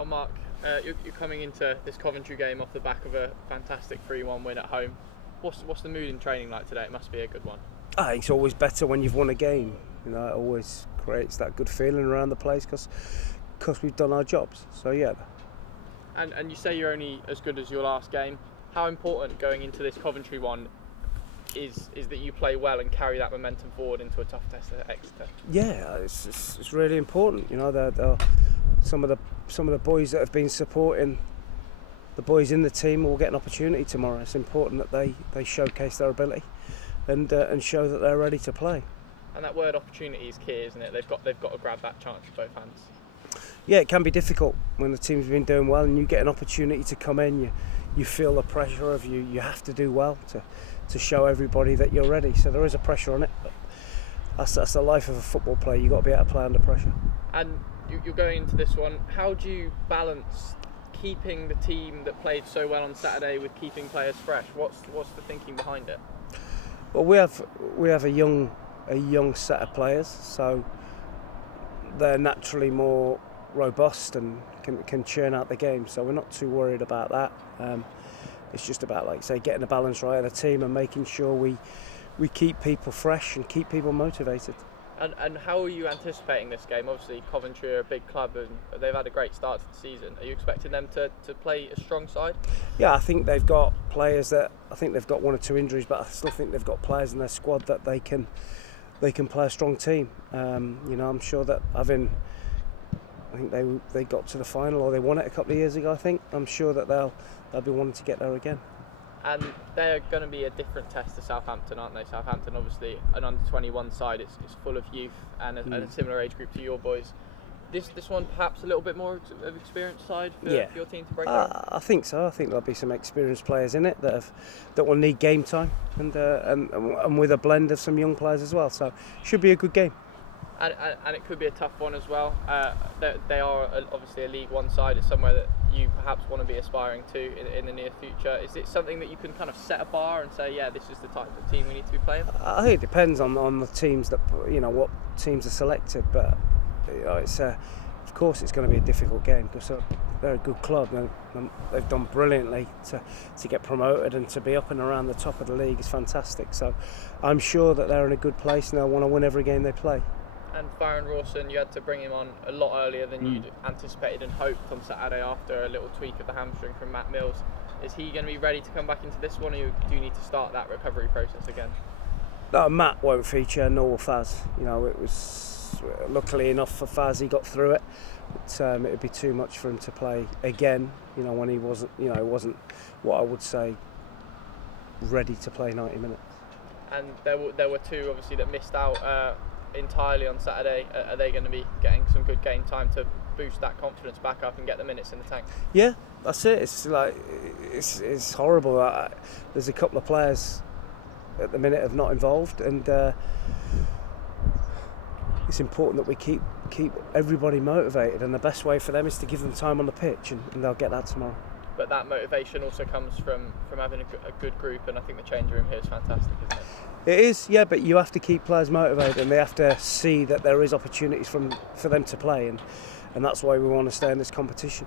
Well, Mark, you're coming into this Coventry game off the back of a fantastic 3-1 win at home. What's the mood in training like today? It must be a good one. I think it's always better when you've won a game. You know, it always creates that good feeling around the place because we've done our jobs. So yeah. And you say you're only as good as your last game. How important going into this Coventry one is that you play well and carry that momentum forward into a tough test at Exeter? Yeah, it's really important. You know, they're some of the boys that have been supporting the boys in the team will get an opportunity tomorrow. It's important that they showcase their ability and show that they're ready to play. And that word opportunity is key, isn't it? They've got to grab that chance with both hands. Yeah, it can be difficult when the team's been doing well and you get an opportunity to come in. You feel the pressure of you have to do well to show everybody that you're ready. So there is a pressure on it. But that's the life of a football player. You've got to be able to play under pressure. And you're going into this one. How do you balance keeping the team that played so well on Saturday with keeping players fresh? What's the thinking behind it? Well, we have a young set of players, so they're naturally more robust and can churn out the game. So we're not too worried about that. It's just about, like say, getting the balance right of the team and making sure we keep people fresh and keep people motivated. And how are you anticipating this game? Obviously, Coventry are a big club and they've had a great start to the season. Are you expecting them to play a strong side? Yeah, I think they've got players that I think they've got one or two injuries, but I still think they've got players in their squad that they can play a strong team. You know, I'm sure that I think they got to the final or they won it a couple of years ago. I think I'm sure that they'll be wanting to get there again. And they're going to be a different test to Southampton, aren't they? Southampton, obviously, an under-21 side. It's full of youth and a similar age group to your boys. This one perhaps a little bit more of experienced side for your team to break down? I think so. I think there'll be some experienced players in it that will need game time and with a blend of some young players as well. So it should be a good game. And it could be a tough one as well. They are obviously a League One side. It's somewhere that you perhaps want to be aspiring to in the near future. Is it something that you can kind of set a bar and say, yeah, this is the type of team we need to be playing? I think it depends on the teams that, you know, what teams are selected. But you know, of course it's going to be a difficult game because they're a good club. They've done brilliantly to get promoted and to be up and around the top of the league is fantastic. So I'm sure that they're in a good place and they'll want to win every game they play. And Farron Rawson, you had to bring him on a lot earlier than you'd anticipated and hoped on Saturday after a little tweak of the hamstring from Matt Mills. Is he going to be ready to come back into this one, or do you need to start that recovery process again? No, Matt won't feature, nor will Faz. You know, it was luckily enough for Faz, he got through it. But it would be too much for him to play again. You know, when he wasn't, you know, it wasn't what I would say ready to play 90 minutes. And there were two obviously that missed out entirely on Saturday. Are they going to be getting some good game time to boost that confidence back up and get the minutes in the tank? Yeah, that's it. It's like it's horrible. There's a couple of players at the minute have not involved, and it's important that we keep everybody motivated. And the best way for them is to give them time on the pitch, and they'll get that tomorrow. But that motivation also comes from having a good group, and I think the change room here is fantastic, isn't it? It is, yeah, but you have to keep players motivated and they have to see that there is opportunities for them to play, and that's why we want to stay in this competition.